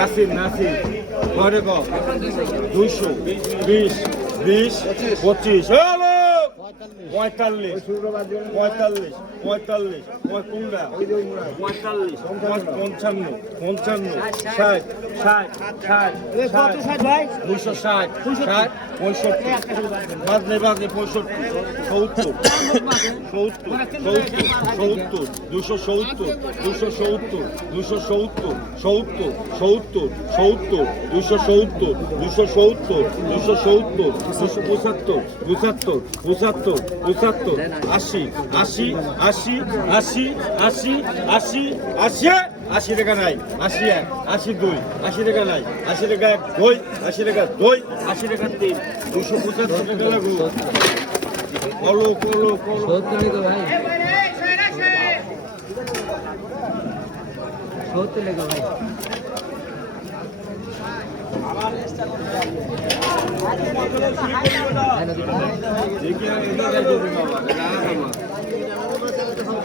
নাসির নাসির। ঘরে কম দুইশো। বিশ। বিশ পঁচিশ। পঁয়তাল্লিশ পঁয়তাল্লিশ। পঁয়তাল্লিশ পঁয়তাল্লিশ। পঁয়তাল্লিশ। পঞ্চান্ন পঞ্চান্ন ষাট ষাট। ষাট ষাট দুইশো ষাট ষাট পঁয়ষট্টি। বাজলে বাজলে পঁয়ষট্টি সত্তর সত্তর সত্তর সত্তর দুশো সত্তর দুশো সত্তর দুশো সত্তর সত্তর সত্তর সত্তর দুশো সত্তর দুশো সত্তর দুশো সত্তর দুশো পঁচাত্তর পঁচাত্তর পঁচাত্তর পঁচাত্তর আশি আশি আশি আশি আশি আশি আশি আশি টাকা নাই আশি এক আশি দুই আশি টাকা নাই আশি টাকা এক দুই আশি টাকা দুই আশি টাকা তিন দুশো পঁচাত্তর টাকা লাগু। কলো কলো কলো ভাই। সত্তর লেখা ভাই। আমি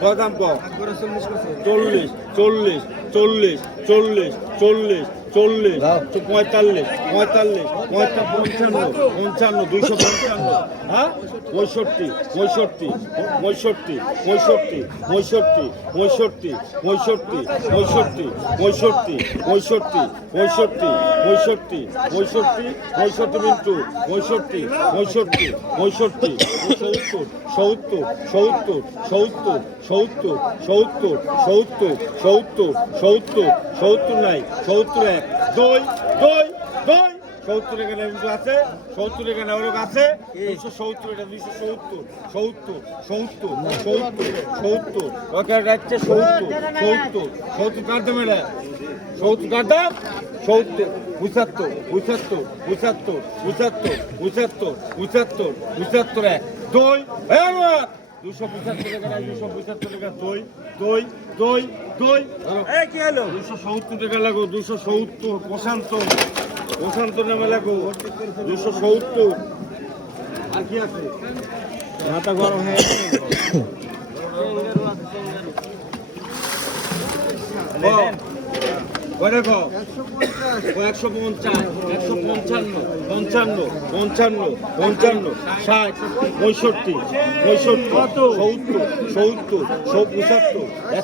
কত দাম চল্লিশ চল্লিশ চল্লিশ চল্লিশ চল্লিশ চল্লিশ। চল্লিশ পঁয়তাল্লিশ পঁয়তাল্লিশ পঁয়তাল্লিশ পঞ্চান্ন পঞ্চান্ন দুইশো পঞ্চান্ন হ্যাঁ পঁয়ষট্টি পঁয়ষট্টি পঁয়ষট্টি পঁয়ষট্টি পঁয়ষট্টি পঁয়ষট্টি পঁয়ষট্টি পঁয়ষট্টি পঁয়ষট্টি পঁয়ষট্টি পঁয়ষট্টি পঁয়ষট্টি পঁয়ষট্টি পঁয়ষট্টি মিন্টু পঁয়ষট্টি পঁয়ষট্টি পঁয়ষট্টি সত্তর সত্তর সত্তর সত্তর সত্তর সত্তর সত্তর সত্তর সত্তর সত্তর নাই সত্তর এক দুই দুই দুই। সত্তর এখানে আছে সত্তর এখানে ওরক আছে। দুশো সত্তর এটা দুশো সত্তর সত্তর সত্তর সত্তর সত্তর। ওকে যাচ্ছে সত্তর সত্তর সত্তর কার দাম এটা? সত্তর কার দাম? সত্তর পঁচাত্তর পঁচাত্তর পঁচাত্তর পঁচাত্তর পঁচাত্তর পঁচাত্তর পঁচাত্তর এক। দুই দুশো পঁচাত্তর টাকা দুশো পঁচাত্তর টাকা দই দই দই দই। কি হলো? দুশো সত্তর টাকা লাগো দুশো সত্তর প্রশান্ত প্রশান্ত নামে লাগো দুশো সত্তর। আর কি আছে? মাথা গরম হয়ে গেছে। কয় দেখো একশো পঞ্চাশ। একশো পঞ্চান্ন। পঞ্চান্ন। পঞ্চান্ন পঞ্চান্ন ষাট। পঁয়ষট্টি। পঁয়ষট্টি। সত্তর। সত্তর। সৌ পঁচাত্তর।